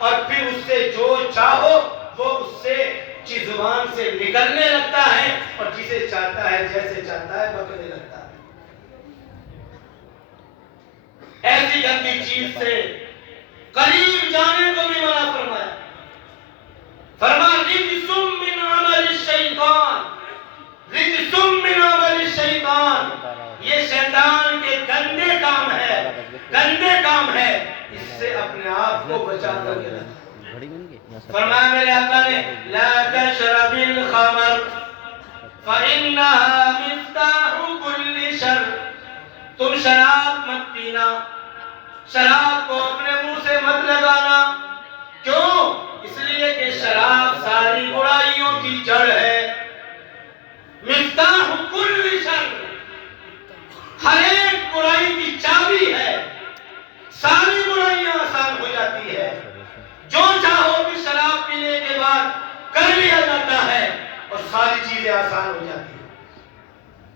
اور پھر اس سے جو چاہو وہ اس سے زبان سے نکلنے لگتا ہے اور جسے چاہتا ہے جیسے چاہتا ہے بکنے لگتا ہے. ایسی گندی چیز سے قریب جانے کو بھی منع فرمایا. فرمایا رجس من عمل الشیطان، رجس من عمل الشیطان، یہ شیطان کے گندے کام ہے، گندے کام ہے، اس سے اپنے آپ کو بچا کر کے رکھنا. فرمایا میرے آقا نے لا تشرب الخمر فإنها مفتاح كل شر، تم شراب مت پینا، شراب کو اپنے منہ سے مت لگانا. کیوں؟ اس لیے کہ شراب ساری برائیوں کی جڑ ہے. مفتاح کل شر، ہر ایک برائی کی چابی ہے، ساری برائیاں آسان ہو جاتی ہے. جو چاہو بھی شراب پینے کے بعد کر لیا جاتا ہے اور ساری چیزیں آسان ہو جاتی ہیں.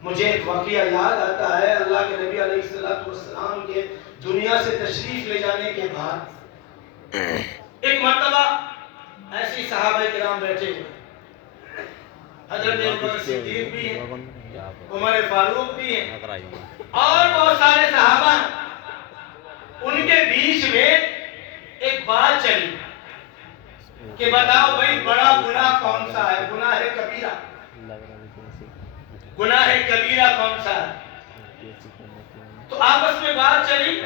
مجھے ایک واقعہ یاد آتا ہے. اللہ کے نبی علیہ السلام کے دنیا سے تشریف لے جانے کے بعد ایک مرتبہ ایسی صحابہ کرام بیٹھے ہوئے، حضرت ابوبکر صدیق بھی ہیں، عمر فاروق بھی ہیں اور بہت سارے صحابہ. ان کے بیچ میں ایک بات چلی کہ بتاؤ بھائی بڑا گناہ کون سا ہے، گناہ کبیرہ، گناہ کبیرہ کون سا ہے. تو آپس میں بات چلی،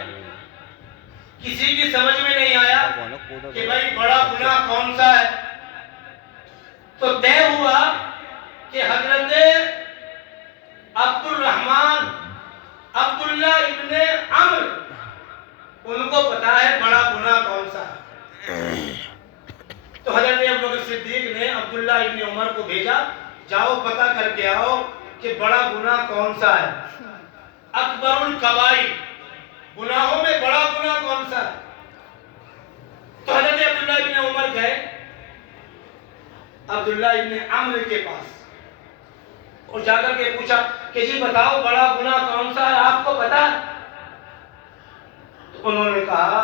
کسی کی سمجھ میں نہیں آیا کہ بھائی بڑا گناہ کون سا ہے. تو طے ہوا کہ حضرت عبدالرحمن عبداللہ ابن عمرو ان کو پتا ہے بڑا گناہ کون سا ہے. تو حضرت ابوبکر صدیق نے عبداللہ ابن عمر کو بھیجا، جاؤ پتہ کر کے آؤ کہ بڑا گناہ کون سا ہے، اکبر الکبائر، گناہوں میں بڑا گناہ کون سا ہے. تو حضرت عبداللہ ابن عمر گئے عبداللہ ابن عمرو کے پاس اور جا کر کے پوچھا کہ جی بتاؤ بڑا گناہ کون سا ہے، آپ کو پتا ہے؟ تو انہوں نے کہا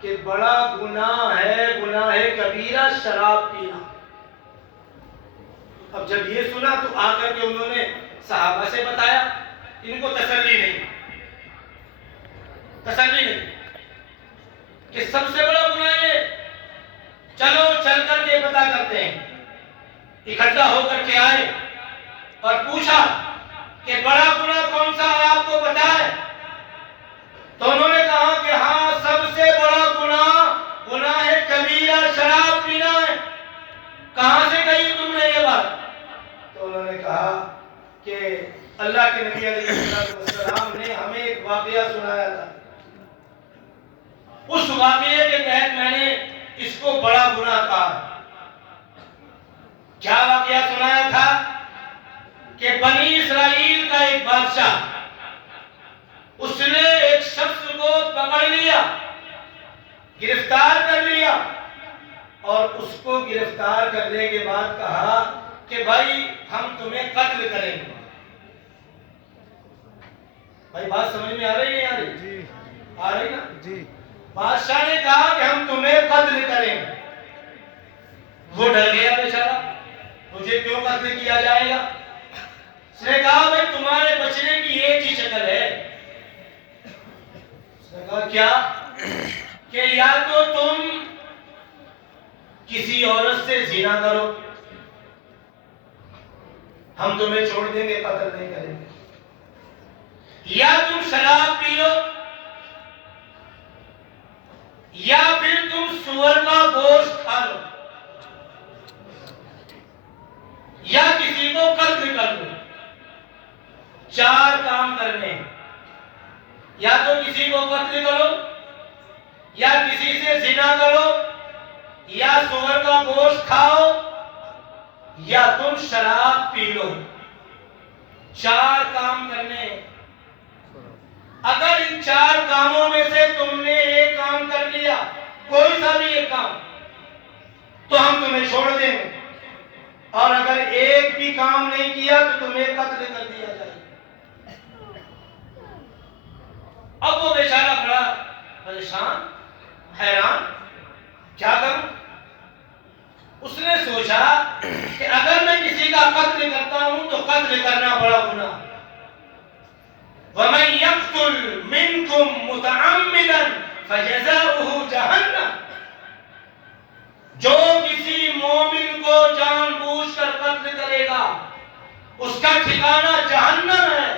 کہ بڑا گناہ ہے، گناہ کبیرہ شراب پینا. اب جب یہ سنا تو آ کر کے انہوں نے صحابہ سے بتایا. ان کو تسلی نہیں کہ سب سے بڑا گناہ یہ، چلو چل کر کے پتہ کرتے ہیں. اکٹھا ہو کر کے آئے اور پوچھا کہ بڑا گناہ کون سا ہے، آپ کو پتا ہے؟ تو انہوں نے کہا کہ ہاں سب سے بڑا گناہ کبیرہ شراب پینا ہے. کہاں سے کہی تم نے یہ بات؟ تو انہوں نے کہا کہ اللہ کے نبی علیہ السلام نے ہمیں ایک واقعہ سنایا تھا، اس واقعے کے تحت میں نے اس کو بڑا گناہ کہا. کیا واقعہ سنایا تھا کہ بنی اسرائیل کا ایک بادشاہ، اس نے ایک شخص کو پکڑ لیا، گرفتار کر لیا اور اس کو گرفتار کرنے کے بعد کہا کہ بھائی ہم تمہیں قتل کریں گے. بھائی بات سمجھ میں آ رہی نہیں آ رہی؟ جی آ رہی نا جی. بادشاہ نے کہا کہ ہم تمہیں قتل کریں گے. وہ ڈر گیا بیچارہ، مجھے کیوں قتل کیا جائے گا؟ اس نے کہا بھائی تمہارے بچنے کی ایک ہی شکل ہے. اس نے کہا کیا؟ کہ یا تو تم کسی عورت سے زنا کرو، ہم تمہیں چھوڑ دیں گے، قتل نہیں کریں گے. یا تم شراب پی لو، یا پھر تم سور کا گوشت کھا لو، یا کسی کو قتل کر دو. 4 کام کرنے ہیں. یا تو کسی کو قتل کرو، یا کسی سے زنا کرو، یا سور کا گوشت کھاؤ، یا تم شراب پی لو. 4 کام کرنے ہیں. اگر ان 4 کاموں میں سے تم نے ایک کام کر لیا، کوئی سا بھی ایک کام، تو ہم تمہیں چھوڑ دیں گے، اور اگر ایک بھی کام نہیں کیا تو تمہیں قتل کر دیا جائے. اب وہ بیچارہ بڑا پریشان، حیران، کیا اس کا ٹھکانہ جہنم ہے،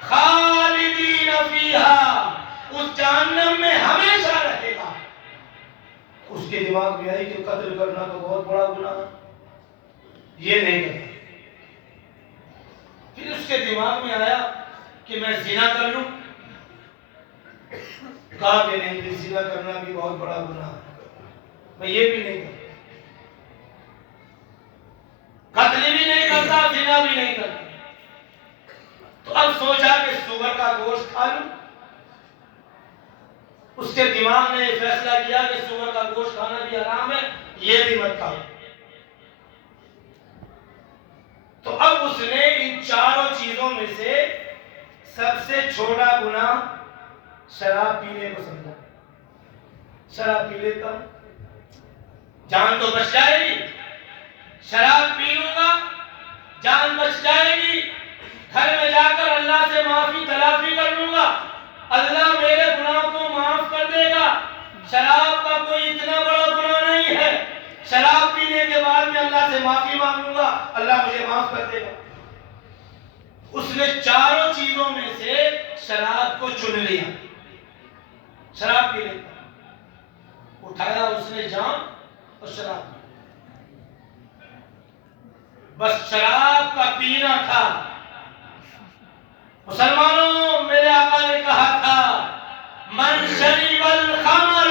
خالدین فیہا، اس جہنم میں ہمیشہ رہے گا۔ اس کے دماغ میں آئی کہ قتل کرنا تو بہت بڑا گناہ ہے، یہ نہیں کرتا۔ پھر اس کے دماغ میں آیا کہ میں زنا کر لوں، کہا کہ نہیں، بھی زنا کرنا بھی بہت بڑا گناہ ہے، میں یہ بھی نہیں کرتا، قتل بھی نہیں کرتا، زنا بھی نہیں کرتا۔ تو اب سوچا کہ سور کا گوشت کھا لوں۔ اس کے دماغ نے فیصلہ کیا کہ سور کا گوشت کھانا بھی حرام ہے، یہ بھی مت کھاؤ۔ تو اب اس نے ان چاروں چیزوں میں سے سب سے چھوٹا گناہ شراب پینے کو سمجھا۔ شراب پی لیتا ہوں، جان تو بچ جائے گی، شراب پی لوں گا جان بچ جائے گی، گھر میں جا کر اللہ سے معافی تلافی کر لوں گا، اللہ میرے گناہ کو معاف کر دے گا، شراب کا کوئی اتنا بڑا گناہ نہیں ہے، شراب پینے کے بعد میں اللہ سے معافی مانگوں گا، اللہ مجھے معاف کر دے گا۔ اس نے چاروں چیزوں میں سے شراب کو چن لیا، شراب پی لیتا، اٹھایا اس نے جام اور شراب پی، بس شراب کا پینا تھا۔ مسلمانوں، میرے آقا نے کہا تھا من شرب الخمر،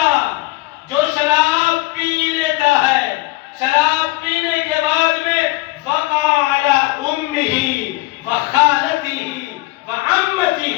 جو شراب پی لیتا ہے، شراب پینے کے بعد میں وقع علی امہ وخالتہ وعمتہ،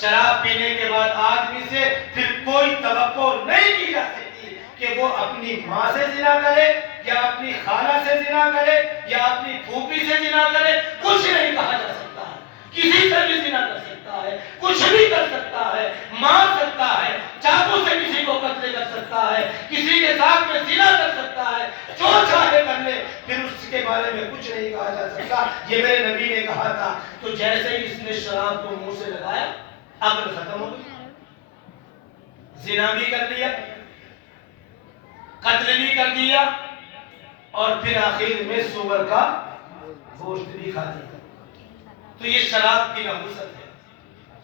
شراب پینے کے بعد آدمی سے پھر کوئی توقع نہیں کی جا سکتی کہ وہ اپنی ماں سے زنا کرے یا اپنی خالہ سے زنا کرے یا اپنی پھوپھی سے زنا کرے، کچھ نہیں کہا جا سکتا ہے۔ کسی سے بھی زنا کر سکتا ہے، کچھ بھی کر سکتا ہے، مار سکتا ہے، چاقو سے کسی کو قتل کر سکتا ہے، کسی کے ساتھ میں زنا کر سکتا ہے، جو چاہے کر لے، پھر اس کے بارے میں کچھ نہیں کہا جا سکتا۔ یہ میرے نبی نے کہا تھا۔ تو جیسے ہی اس نے شراب کو منہ سے لگایا، عقل ختم ہو گئی، زنا بھی کر لیا، قتل بھی کر دیا، اور پھر آخر میں سور کا گوشت بھی کھا لیا۔ تو یہ شراب کی نحوست ہے۔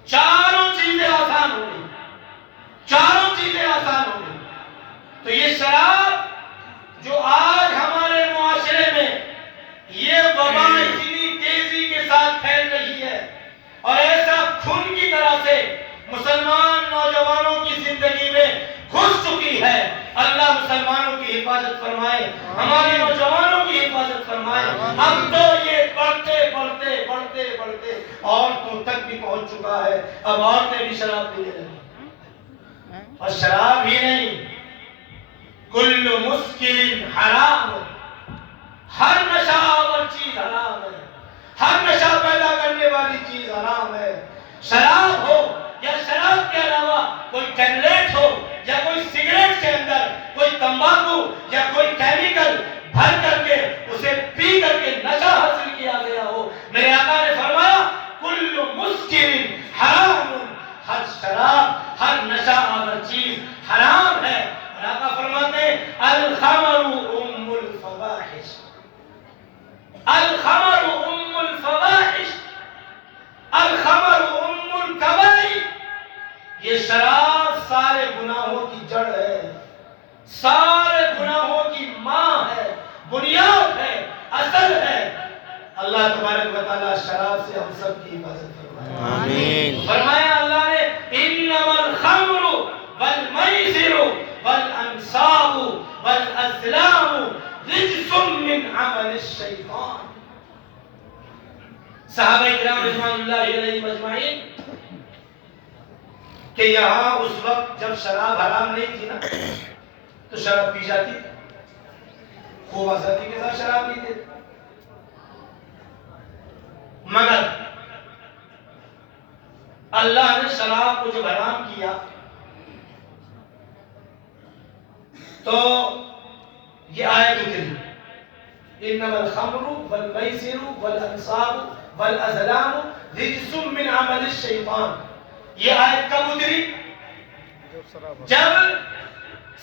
چاروں چیزیں آسان ہو گئی، چاروں چیزیں آسان ہو گئی۔ تو یہ شراب جو آج ہمارے معاشرے میں یہ وبا اتنی تیزی کے ساتھ پھیل رہی ہے اور ایسا خون کی طرح سے مسلمان نوجوانوں کی زندگی میں گھس چکی ہے، اللہ مسلمانوں کی حفاظت فرمائے، ہمارے نوجوانوں کی حفاظت فرمائے۔ اب تو یہ بڑھتے بڑھتے بڑھتے بڑھتے عورتوں تک بھی پہنچ چکا ہے، اب عورتیں بھی شراب پینے لگی۔ اور شراب ہی نہیں، کل مسکر حرام، ہر نشہ آور چیز حرام ہے، ہر نشہ پیدا کرنے والی چیز حرام ہے۔ شراب ہو یا شراب کے علاوہ کوئی ٹیبلیٹ ہو یا کوئی سگریٹ کے اندر کوئی تمباکو یا کوئی کیمیکل بھر کر کے اسے پی کر کے نشہ حاصل کیا گیا ہو، میرے آقا نے فرمایا کل مسکر حرام، ہر شراب، ہر نشہ آور چیز حرام ہے۔ اور آقا فرماتے ہیں الخمر ام الفواحش، الخمر ام الفواحش، الخمر ام الکبائر، یہ شراب سارے گناہوں کی جڑ ہے، سارے گناہوں کی ماں ہے، بنیاد ہے، اصل ہے۔ اللہ تبارک و تعالیٰ شراب سے ہم سب کی حفاظت فرمائے، آمین۔ فرمایا اللہ نے انما الخمر والمیسر والانصاب والازلام رجس من عمل الشیطان۔ صحابہ کرام رضوان اللہ علیہم اجمعین کہ یہاں اس وقت جب شراب حرام نہیں تھی نا تو شراب پی جاتی تھی، خوب آزادی کے ساتھ شراب پیتے تھے، مگر اللہ نے شراب کو جب حرام کیا تو یہ آیت اتری انما الخمر والمیسر والانصاب والازلام رجس من عمل الشیطان۔ یہ آیت کب اتری؟ جب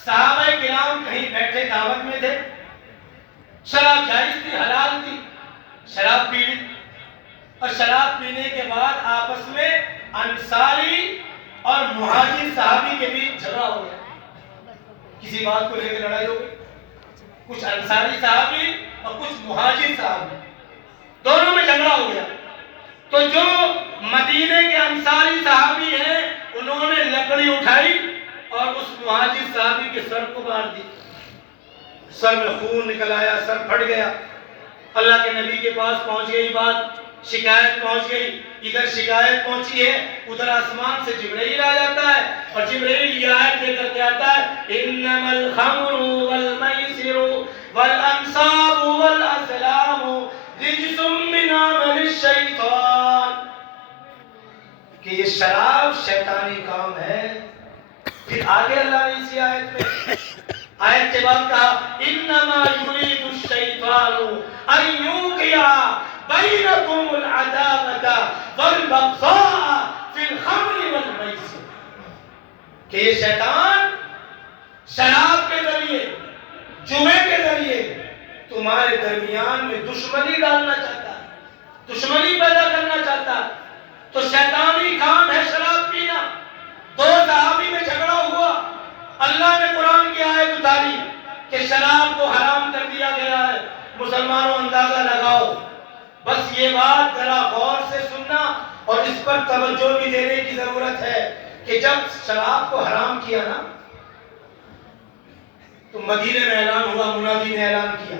صحابہ کرام کہیں بیٹھے دعوت میں تھے، شراب جائز تھی، حلال تھی، شراب پی لی، اور شراب پینے کے بعد آپس میں انصاری اور مہاجر صحابی کے بیچ جھگڑا ہو گیا. کسی بات کو لے کے لڑائی ہو گئی. کچھ انصاری صحابی اور کچھ مہاجر صحابی دونوں میں جھگڑا ہو گیا. تو جو مدینے کے انصاری صحابی ہیں انہوں نے لکڑی اٹھائی اور اس مہاجر صحابی کے سر کو مار دی. سر میں خون نکل آیا, سر پھٹ گیا. اللہ کے نبی کے پاس پہنچ گئی بات, شکایت پہنچ گئی. ادھر شکایت پہنچی ہے, ادھر آسمان سے جبرائیل آ جاتا ہے اور جبرائیل یہ آیت لے کر کے آتا ہے انما الخمر والمیسر والانصاب والازلام رجس من عمل الشیطان, کہ یہ شراب شیطانی کام ہے. پھر آگے اللہ نے اسی آیت میں آیت کے بعد کہا انما یرید الشیطان ان یوقع بینکم العداوۃ والبغضاء فی الخمر والمیسر, کہ یہ شیطان شراب کے ذریعے, جوے کے ذریعے تمہارے درمیان میں دشمنی ڈالنا چاہتا ہے, دشمنی پیدا کرنا چاہتا ہے. تو شیطانی کام ہے شراب پینا. دو صحابی میں جھگڑا ہوا, اللہ نے قرآن کی آیت اتاری کہ شراب کو حرام کر دیا گیا ہے. مسلمانوں اندازہ لگاؤ, بس یہ بات ذرا غور سے سننا اور اس پر توجہ بھی دینے کی ضرورت ہے کہ جب شراب کو حرام کیا نا تو مدینے میں اعلان ہوا, منادی نے اعلان کیا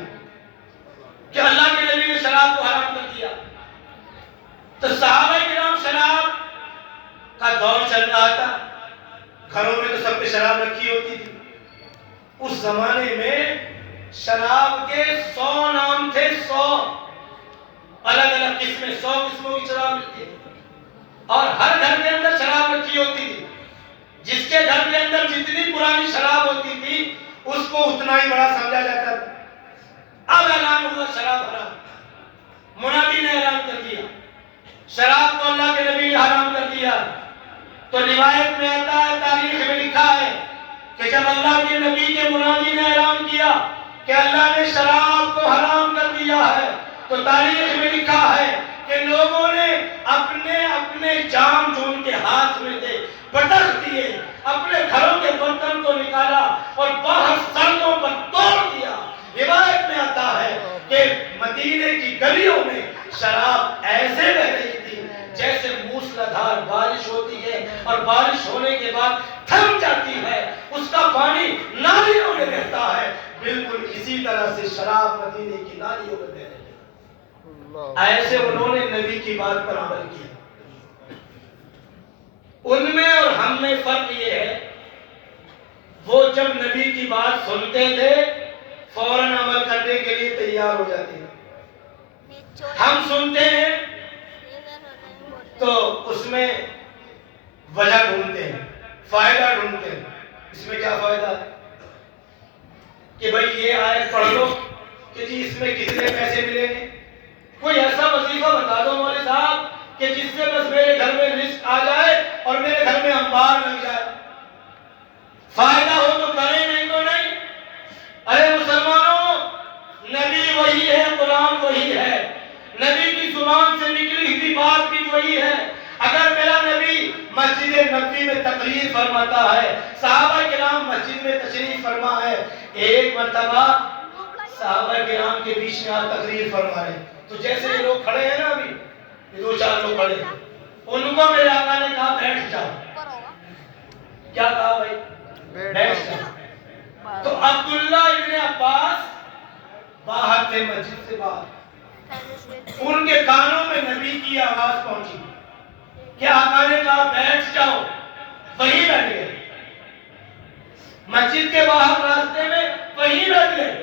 کہ اللہ کے نبی نے شراب کو حرام کر دیا. تو صحابہ کرام شراب کا دور چل رہا تھا, گھروں میں تو سب پہ شراب رکھی ہوتی تھی. اس زمانے میں شراب کے 100 نام تھے, 100 الگ الگ قسمیں, 100 قسموں کی شراب ملتی تھی اور ہر گھر کے اندر شراب رکھی ہوتی تھی. جس کے گھر کے اندر جتنی پرانی شراب ہوتی تھی اس کو اتنا ہی بڑا سمجھا جاتا تھا. اب اعلان ہوا شراب حرام, منادی نے اعلان کر دیا شراب کو اللہ کے نبی نے حرام کر دیا. تو روایت میں آتا ہے, تاریخ میں لکھا ہے کہ جب اللہ کے نبی کے منادی نے اعلان کیا کہ اللہ نے شراب کو حرام کر دیا ہے, تو تاریخ میں لکھا ہے کہ لوگوں نے اپنے اپنے جام جو ان کے ہاتھ میں تھے پٹخ دیے, اپنے گھروں کے برتن کو نکالا اور باہر سڑکوں پر توڑ دیا. روایت میں آتا ہے کہ مدینے کی گلیوں میں شراب ایسے بہ رہی تھی جیسے موسلادھار بارش ہوتی ہے اور بارش ہونے کے بعد تھم جاتی ہے, اس کا پانی نالیوں میں بہتا ہے, بالکل اسی طرح سے شراب مدینے کی نالیوں میں بہ رہی ہے. ایسے انہوں نے نبی کی بات پر عمل کیا. ان میں اور ہم میں فرق یہ ہے, وہ جب نبی کی بات سنتے تھے فوراً عمل کرنے کے لیے تیار ہو جاتے ہیں. ہم سنتے ہیں تو اس میں وجہ ڈھونڈتے ہیں, فائدہ ڈھونڈتے ہیں. اس میں کیا فائدہ ہے کہ بھئی یہ آیت پڑھ لو کہ جی اس میں کتنے پیسے ملیں گے, کوئی ایسا وظیفہ بتا دو مولوی صاحب کہ جس سے بس میرے گھر میں رزق آ جائے اور میرے گھر میں انبار لگ جائے. فائدہ ہو تو کریں, نہیں تو نہیں. ارے مسلمانوں, نبی وہی ہے, قرآن وہی ہے, نبی کی زبان سے نکلی ہوئی بات بھی وہی ہے. اگر میرا نبی مسجد نبوی میں تقریر فرماتا ہے, صحابہ کرام مسجد میں تشریف فرما ہے, ایک مرتبہ صحابہ کرام کے بیچ میں آپ تقریر فرما رہے ہیں, تو جیسے یہ لوگ کھڑے ہیں نا, ابھی یہ 2-4 لوگ کھڑے ہیں, ان کو میرے آقا نے کہا بیٹھ جاؤ. کیا کہا بھائی؟ بیٹھ جاؤ. تو عبداللہ ابن عباس باہر تھے, مسجد سے باہر, ان کے کانوں میں نبی کی آواز پہنچی کہ آقا نے کہا بیٹھ جاؤ, وہی بیٹھ گئے. مسجد کے باہر راستے میں وہی بیٹھ گئے.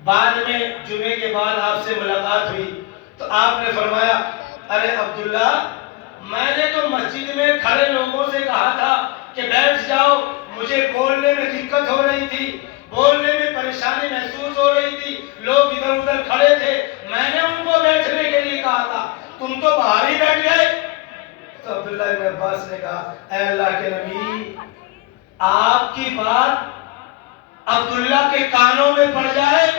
بعد میں جمعے کے بعد آپ سے ملاقات ہوئی تو آپ نے فرمایا ارے عبداللہ, میں نے تو مسجد میں کھڑے لوگوں سے کہا تھا کہ بیٹھ جاؤ, مجھے بولنے میں دقت ہو رہی تھی, بولنے میں پریشانی محسوس ہو رہی تھی, لوگ ادھر ادھر کھڑے تھے, میں نے ان کو بیٹھنے کے لیے کہا تھا, تم تو باہر ہی بیٹھ گئے. تو عبداللہ ابن عباس نے کہا اے اللہ کے نبی, آپ کی بات عبداللہ کے کانوں میں پڑ جائے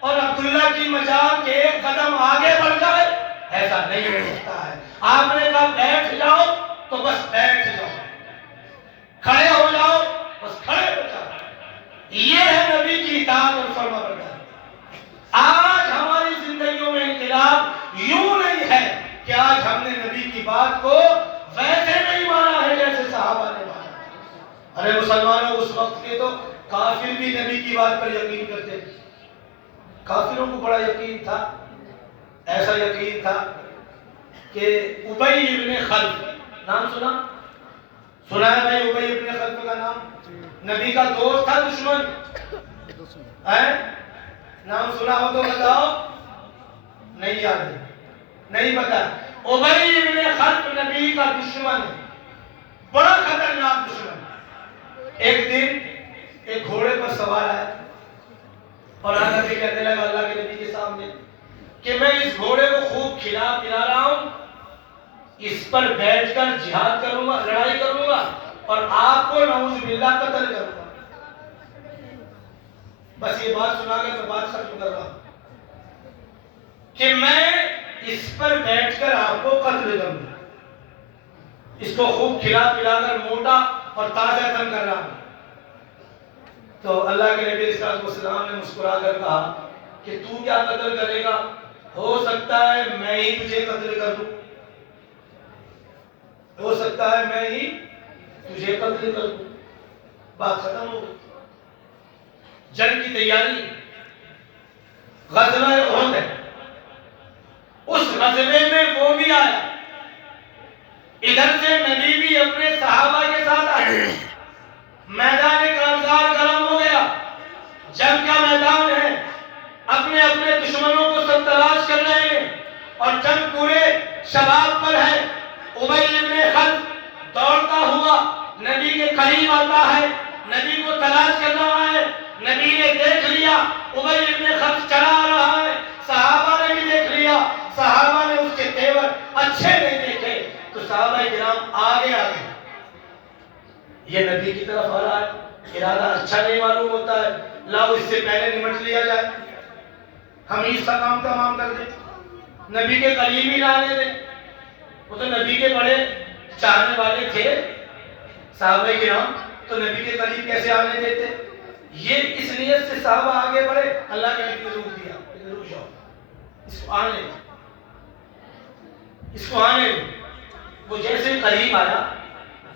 اور عبداللہ کی مجال کے ایک قدم آگے بڑھ جائے، ایسا نہیں ہو سکتا ہے۔ آپ نے کہا بیٹھ جاؤ تو بس بیٹھ جاؤ، کھڑے ہو جاؤ بس کھڑے ہو جاؤ۔ یہ ہے نبی کی اطاعت اور فرما برداری۔ آج ہماری زندگیوں میں انقلاب یوں نہیں ہے کہ آج ہم نے نبی کی بات کو ویسے نہیں مانا ہے جیسے صحابہ نے مانا۔ ارے مسلمانوں، اس وقت کے تو کافر بھی نبی کی بات پر یقین کرتے تھے۔ کافروں کو بڑا یقین تھا، ایسا یقین تھا کہ ابی ابن خلف، نام سنا ہے بھائی ابی ابن خلف کا نام؟ نبی کا دوست تھا دشمن ہے؟ نام سنا ہو تو بتاؤ، نہیں یاد ہے، نہیں پتا۔ ابی ابن خلف نبی کا دشمن، بڑا خطرناک دشمن۔ ایک دن ایک گھوڑے پر سوار ہے اور نبی کہنے لگا اللہ کے نبی کے سامنے کہ میں اس گھوڑے کو خوب کھلا پلا رہا ہوں، اس پر بیٹھ کر جہاد کروں گا، لڑائی کروں گا اور آپ کو نعوذ باللہ قتل کروں گا۔ بس یہ بات سنا کر میں بات ختم کر رہا ہوں کہ میں اس پر بیٹھ کر آپ کو قتل کروں گا، اس کو خوب کھلا پلا کر موٹا اور تازہ تن کر رہا ہوں۔ تو اللہ کے نبی صلی اللہ علیہ وسلم نے مسکرا کر کہا کہ تو کیا قتل کرے گا؟ ہو سکتا ہے میں ہی تجھے قتل کر دوں، ہو سکتا ہے میں ہی تجھے قتل کر دوں۔ بات ختم ہو گئی۔ جنگ کی تیاری، غزوہ احد ہے، اس غزوے میں وہ بھی آیا، ادھر سے نبی بھی اپنے صحابہ کے ساتھ آئے، میدان کارزار گرم ہو گیا، جنگ کا میدان ہے، اپنے اپنے دشمنوں کو سب تلاش کر رہے ہیں اور جنگ پورے شباب پر ہے۔ ابی ابن خلف دوڑتا ہوا نبی کے قریب آتا ہے، نبی کو تلاش کر رہا ہے، نبی نے دیکھ لیا ابی ابن خلف چلا آ رہا ہے، صحابہ نے بھی دیکھ لیا، صحابہ نے اس کے تیور اچھے نہیں دیکھے تو صحابہ کرام آگے آگے، یہ نبی کی طرف آ رہا ہے، ارادہ اچھا نہیں معلوم ہوتا ہے، لاؤ اس سے پہلے نمٹ لیا جائے، ہم اس کا کام تمام کر دیں، نبی کے قریب ہی لانے دیں۔ وہ تو نبی کے بڑے چاہنے والے تھے صحابہ کرام، تو نبی کے قریب کیسے آنے دیتے؟ یہ اس نیت سے صحابہ آگے بڑھے، اللہ کے نبی نے روک دیا، رک جاؤ، اس کو آنے دو، اس کو آنے دو۔ وہ جیسے قریب آیا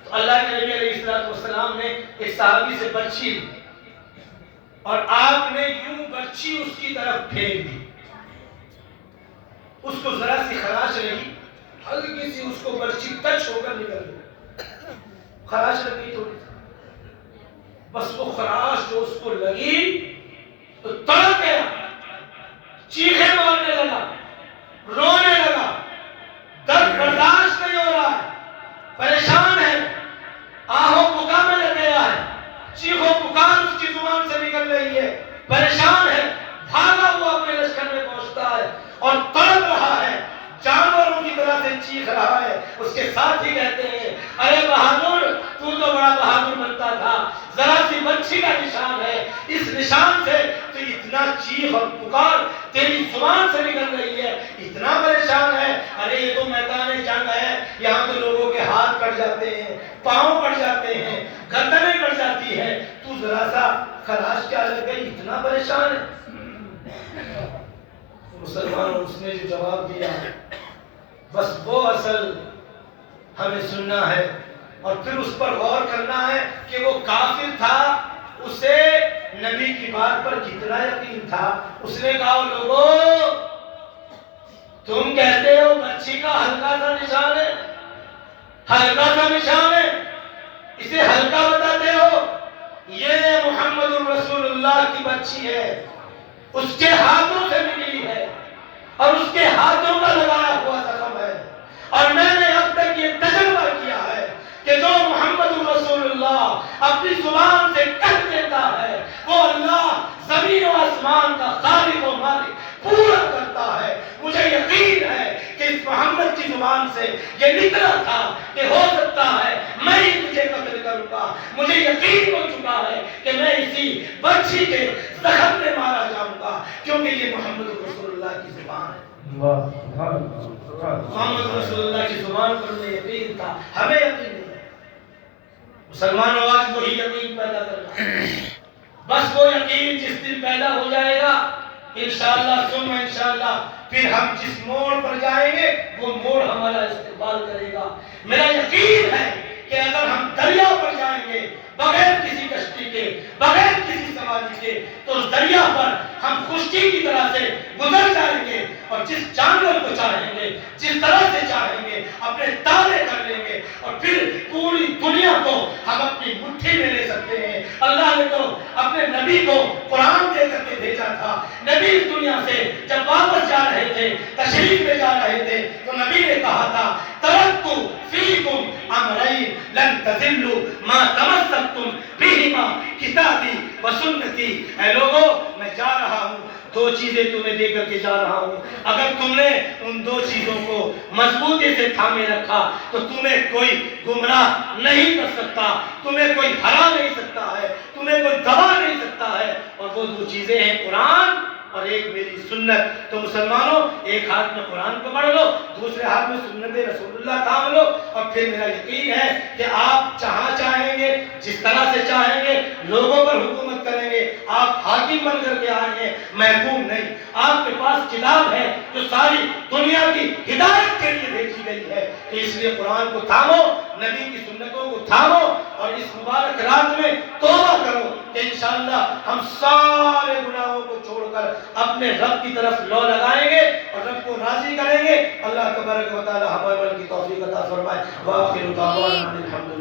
تو اللہ کے نبی علیہ السلام نے ایک صحابی سے برچھی لی اور آپ نے یوں برچھی اس کی طرف پھینک دی، اس کو ذرا سی خراش لگی، ہلکی سی اس کو برچھی ٹچ ہو کر نکل گئی، خراش لگی تھوڑی سی، بس وہ خراش جو اس کو لگی تو تڑپ گیا، چیخیں مارنے لگا، رونے لگا، درد برداشت نہیں ہو رہا ہے، پریشان ہے، آہو پکار میں لگ گیا ہے، چیخو پکار اس کی زبان سے نکل رہی ہے، پریشان ہے، بھاگا ہوا اپنے لشکر میں پہنچتا ہے اور تڑپ رہا ہے، جانوروں کی طرح سے چیخ رہا ہے۔ اس کے ساتھ ہی کہتے ہیں ارے بہادر، تو بڑا بہادر بنتا تھا، ذرا سی بچی کا نشان ہے، اس نشان سے تو اتنا چیخ اور پکار تیری زبان سے نکل رہی ہے، اتنا پریشان ہے۔ ارے یہ تو میدان جنگ ہے، یہاں تو لوگوں کے ہاتھ کٹ جاتے ہیں، پاؤں کٹ جاتے ہیں، گردنیں کٹ جاتی ہے، تو ذرا سا خراش کیا لگ گئی، اتنا پریشان ہے۔ مسلمانوں، اس نے جو جواب دیا بس وہ اصل ہمیں سننا ہے اور پھر اس پر غور کرنا ہے کہ وہ کافر تھا، اسے نبی کی بات پر کتنا یقین تھا۔ اس نے کہا لوگوں، تم کہتے ہو بچی کا ہلکا سا نشان ہے، ہلکا سا نشان ہے، اسے ہلکا بتاتے ہو، یہ محمد رسول اللہ کی بچی ہے، اس کے ہاتھوں سے نکلی ہے اور اس کے ہاتھوں کا لگایا ہوا زخم ہے، اور میں نے اب تک یہ تجربہ کیا ہے کہ جو محمد رسول اللہ اپنی زبان سے کہہ دیتا ہے وہ اللہ زمین و آسمان کا خالق و مالک پورا کرتا ہے۔ مجھے یقین ہے کہ اس محمد کی زبان سے یہ نکلا تھا کہ ہو سکتا ہے میں ہی تجھے قتل کروں گا۔ مجھے یقین ہو چکا ہے کہ میں اسی بچی کے زخم میں مارا جاؤں گا، کیونکہ کیونکہ یہ محمد رسول اللہ کی زبان ہے، محمد رسول اللہ کی زبان پر انہیں یقین تھا، ہمیں یقین نہیں ہے۔ مسلمانوں آج وہی یقین پیدا کرنا ہے، بس وہ یقین جس دن پیدا ہو جائے گا انشاءاللہ ثم انشاءاللہ پھر ہم جس موڑ پر جائیں گے وہ موڑ ہمارا استقبال کرے گا۔ میرا یقین ہے کہ اگر ہم دریا پر جائیں گے بغیر کسی کشتی کے، بغیر کسی سواری کے، تو اس دریا پر ہم خشکی کی طرح سے گزر جائیں گے اور جس جانور کو چاہیں گے، جس طرح سے چاہیں گے اپنے تابع کر لیں گے، اور پھر پوری دنیا کو ہم اپنی مٹھی میں لے سکتے ہیں۔ اللہ نے تو اپنے نبی کو قرآن دے کر کے بھیجا تھا۔ نبی اس دنیا سے جب واپس جا رہے تھے، تشریف لے جا رہے تھے، تو نبی نے کہا تھا ترکتُ فیکم امرین لن تضلوا ما تمسکتم بہما کتابی و سنتی۔ اے لوگو میں جا رہا ہوں، دو چیزیں تمہیں دے کر کے جا رہا ہوں، اگر تم نے ان دو چیزوں کو مضبوطی سے تھامے رکھا تو تمہیں کوئی گمراہ نہیں کر سکتا، تمہیں کوئی ہرا نہیں سکتا ہے، تمہیں کوئی دبا نہیں سکتا ہے، اور وہ دو چیزیں ہیں قرآن اور ایک میری سنت۔ تو مسلمانوں ایک ہاتھ میں قرآن کو پڑھ لو، دوسرے ہاتھ میں سنت رسول اللہ تھام لو، اور پھر میرا یقین ہے کہ آپ جہاں چاہیں گے، جس طرح سے چاہیں گے لوگوں پر حکومت کریں گے، آپ حاکم بن کر کے آئیں گے، محکوم نہیں۔ آپ کے پاس کتاب ہے جو ساری دنیا کی ہدایت کے لیے بھیجی گئی ہے، تو اس لیے قرآن کو تھامو، نبی کی سنتوں کو تھامو، اور اس مبارک رات میں توبہ کرو کہ انشاءاللہ ہم سارے گناہوں کو چھوڑ کر اپنے رب کی طرف لو لگائیں گے اور رب کو راضی کریں گے۔ اللہ تبارک و تعالی ہمیں عمل کی توفیق عطا فرمائے۔ وآخر دعوانا الحمدللہ۔